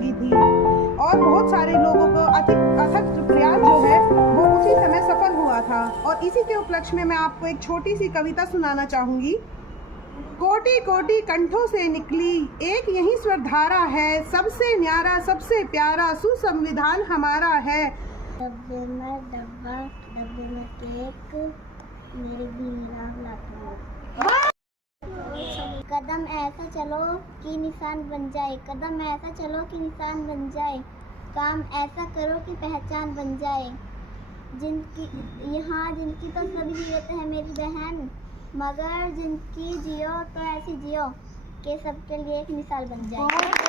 लगी थी और बहुत सारे लोगों को अथक प्रयास जो है वो उसी समय सफल हुआ था। और इसी के उपलक्ष्य में मैं आपको एक छोटी सी कविता सुनाना चाहूँगी। कोटि कोटि कंठों से निकली एक यही स्वरधारा है, सबसे न्यारा सबसे प्यारा सुसंविधान हमारा है। डब्बे में डब्बा, डब्बे में केक, मेरे भी कदम ऐसा चलो कि निशान बन जाए, कदम ऐसा चलो कि निशान बन जाए, काम ऐसा करो कि पहचान बन जाए। जिनकी जिनकी तो सभी ज़रूरत है मेरी बहन, मगर जिनकी जियो तो ऐसी जियो कि सबके लिए एक मिसाल बन जाए।